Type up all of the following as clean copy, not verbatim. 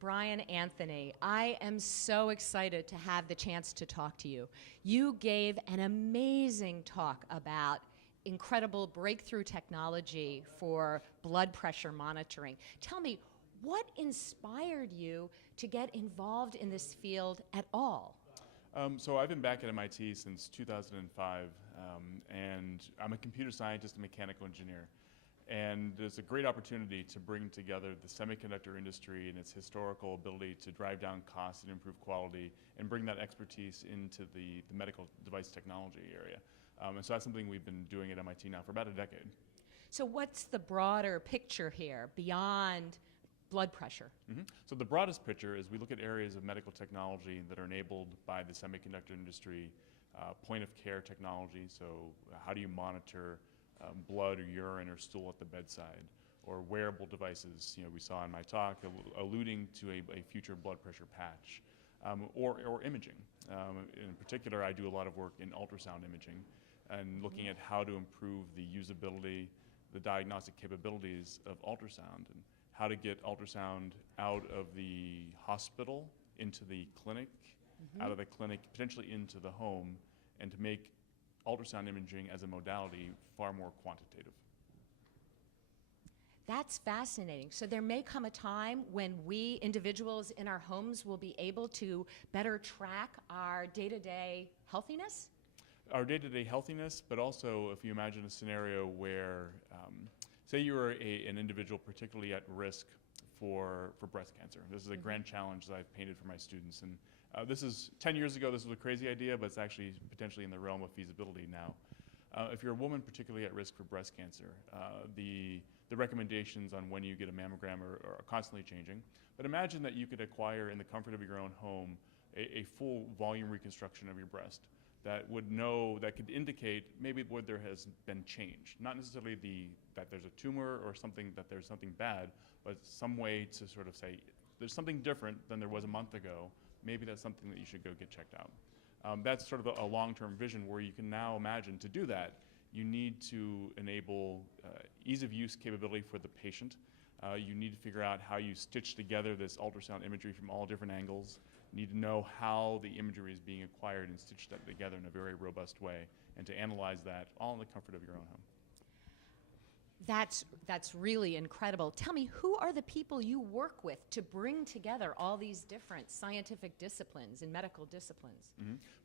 Brian Anthony, I am so excited to have the chance to talk to you. You gave an amazing talk about incredible breakthrough technology for blood pressure monitoring. Tell me, what inspired you to get involved in this field at all? So I've been back at MIT since 2005, and I'm a computer scientist and mechanical engineer. And there's a great opportunity to bring together the semiconductor industry and its historical ability to drive down costs and improve quality and bring that expertise into the medical device technology area. And so that's something we've been doing at MIT now for about a decade. So what's the broader picture here beyond blood pressure? So the broadest picture is we look at areas of medical technology that are enabled by the semiconductor industry, point of care technology, so how do you monitor blood or urine or stool at the bedside, or wearable devices, we saw in my talk, alluding to a future blood pressure patch, or imaging. In particular, I do a lot of work in ultrasound imaging and looking at how to improve the usability, the diagnostic capabilities of ultrasound, and how to get ultrasound out of the hospital into the clinic, out of the clinic potentially into the home, and to make ultrasound imaging as a modality far more quantitative. That's fascinating. So there may come a time when we individuals in our homes will be able to better track our day-to-day healthiness? Our day-to-day healthiness, but also if you imagine a scenario where, say you were an individual particularly at risk for breast cancer. This is a grand challenge that I've painted for my students. And this is 10 years ago, this was a crazy idea, but it's actually potentially in the realm of feasibility now. If you're a woman particularly at risk for breast cancer, the recommendations on when you get a mammogram are constantly changing. But imagine that you could acquire in the comfort of your own home a full volume reconstruction of your breast that could indicate maybe where there has been change. Not necessarily that there's a tumor or something, that there's something bad, but some way to sort of say, there's something different than there was a month ago. Maybe that's something that you should go get checked out. That's sort of a long-term vision where you can now imagine to do that, you need to enable ease of use capability for the patient. You need to figure out how you stitch together this ultrasound imagery from all different angles. You need to know how the imagery is being acquired and stitched that together in a very robust way, and to analyze that all in the comfort of your own home. That's really incredible. Tell me, who are the people you work with to bring together all these different scientific disciplines and medical disciplines?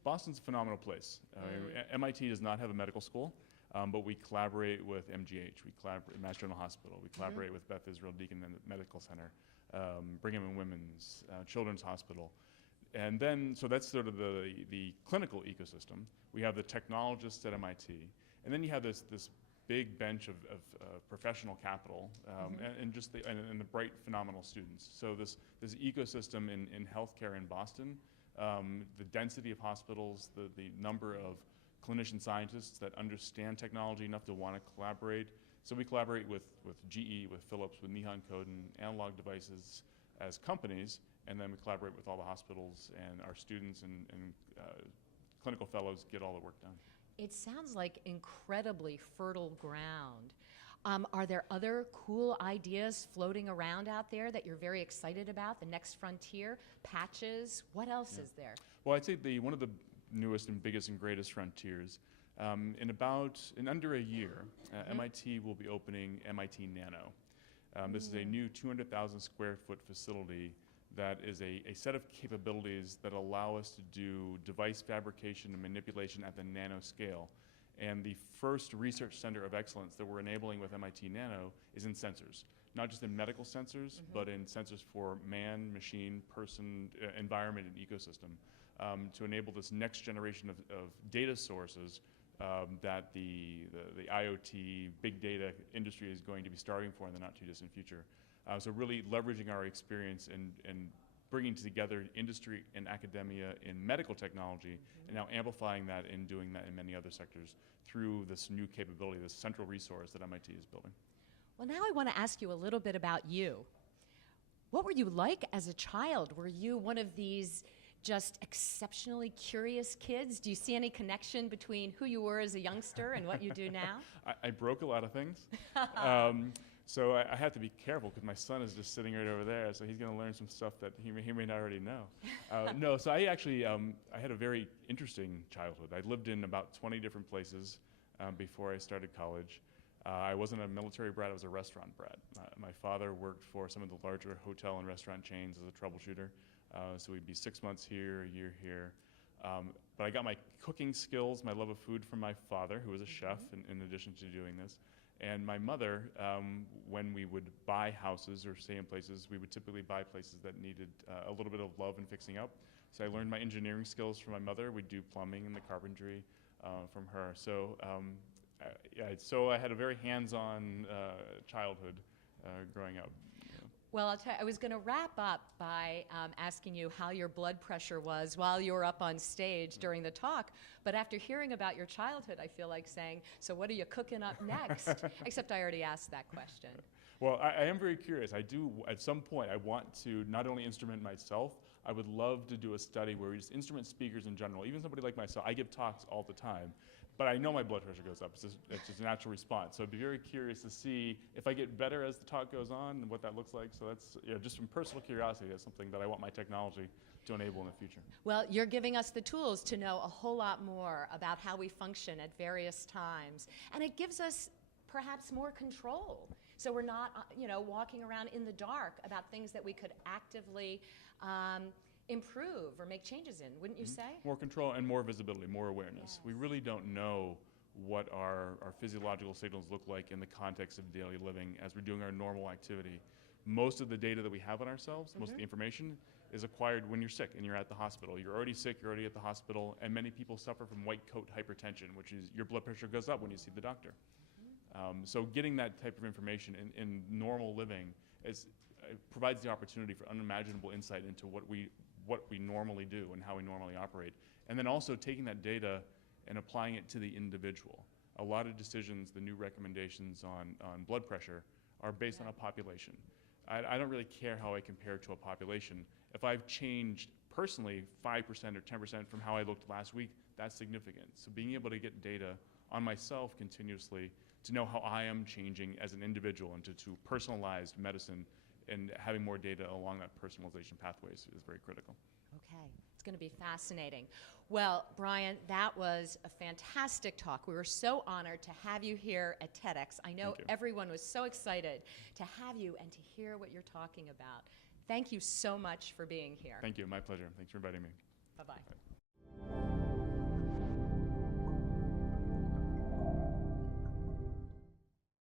Boston's a phenomenal place. MIT does not have a medical school, but we collaborate with MGH, we collaborate with Mass General Hospital, we collaborate with Beth Israel Deaconess Medical Center, Brigham and Women's, Children's Hospital. And then, so that's sort of the clinical ecosystem. We have the technologists at MIT, and then you have this big bench of professional capital and the bright, phenomenal students. So this ecosystem in healthcare in Boston, the density of hospitals, the number of clinician scientists that understand technology enough to want to collaborate. So we collaborate with GE, with Philips, with Nihon Kohden, Analog Devices as companies, and then we collaborate with all the hospitals, and our students and clinical fellows get all the work done. It sounds like incredibly fertile ground. Are there other cool ideas floating around out there that you're very excited about? The next frontier, patches, what else is there? Well, I'd say one of the newest and biggest and greatest frontiers, in under a year, MIT will be opening MIT Nano. This is a new 200,000 square foot facility that is a set of capabilities that allow us to do device fabrication and manipulation at the nano scale. And the first research center of excellence that we're enabling with MIT Nano is in sensors. Not just in medical sensors, but in sensors for man, machine, person, environment, and ecosystem, to enable this next generation of data sources that the IoT, big data industry is going to be starting for in the not too distant future. So really leveraging our experience and bringing together industry and academia in medical technology, and now amplifying that and doing that in many other sectors through this new capability, this central resource that MIT is building. Well, now I want to ask you a little bit about you. What were you like as a child? Were you one of these just exceptionally curious kids? Do you see any connection between who you were as a youngster and what you do now? I broke a lot of things. So I have to be careful because my son is just sitting right over there, so he's going to learn some stuff that he may not already know. No, so I actually, I had a very interesting childhood. I lived in about 20 different places before I started college. I wasn't a military brat, I was a restaurant brat. My father worked for some of the larger hotel and restaurant chains as a troubleshooter. So we'd be 6 months here, a year here. But I got my cooking skills, my love of food from my father, who was a chef in addition to doing this. And my mother, when we would buy houses or stay in places, we would typically buy places that needed a little bit of love and fixing up. So I learned my engineering skills from my mother. We'd do plumbing and the carpentry from her. So, so I had a very hands-on childhood growing up. Well, I'll tell you, I was going to wrap up by asking you how your blood pressure was while you were up on stage during the talk. But after hearing about your childhood, I feel like saying, so what are you cooking up next? Except I already asked that question. Well, I am very curious. I do, at some point, I want to not only instrument myself, I would love to do a study where we just instrument speakers in general. Even somebody like myself, I give talks all the time. But I know my blood pressure goes up. It's just a natural response. So I'd be very curious to see if I get better as the talk goes on and what that looks like. So that's just from personal curiosity. That's something that I want my technology to enable in the future. Well, you're giving us the tools to know a whole lot more about how we function at various times. And it gives us perhaps more control. So we're not walking around in the dark about things that we could actively improve or make changes in, wouldn't you say? More control and more visibility, more awareness. Yes. We really don't know what our physiological signals look like in the context of daily living as we're doing our normal activity. Most of the data that we have on ourselves, most of the information, is acquired when you're sick and you're at the hospital. You're already sick, you're already at the hospital, and many people suffer from white coat hypertension, which is your blood pressure goes up when you see the doctor. So getting that type of information in normal living provides the opportunity for unimaginable insight into what we normally do and how we normally operate. And then also taking that data and applying it to the individual. A lot of decisions, the new recommendations on blood pressure are based on a population. I don't really care how I compare to a population. If I've changed personally 5% or 10% from how I looked last week, that's significant. So being able to get data on myself continuously to know how I am changing as an individual and to personalized medicine and having more data along that personalization pathway is very critical. Okay, it's going to be fascinating. Well, Brian, that was a fantastic talk. We were so honored to have you here at TEDx. I know everyone was so excited to have you and to hear what you're talking about. Thank you so much for being here. Thank you, my pleasure. Thanks for inviting me. Bye-bye.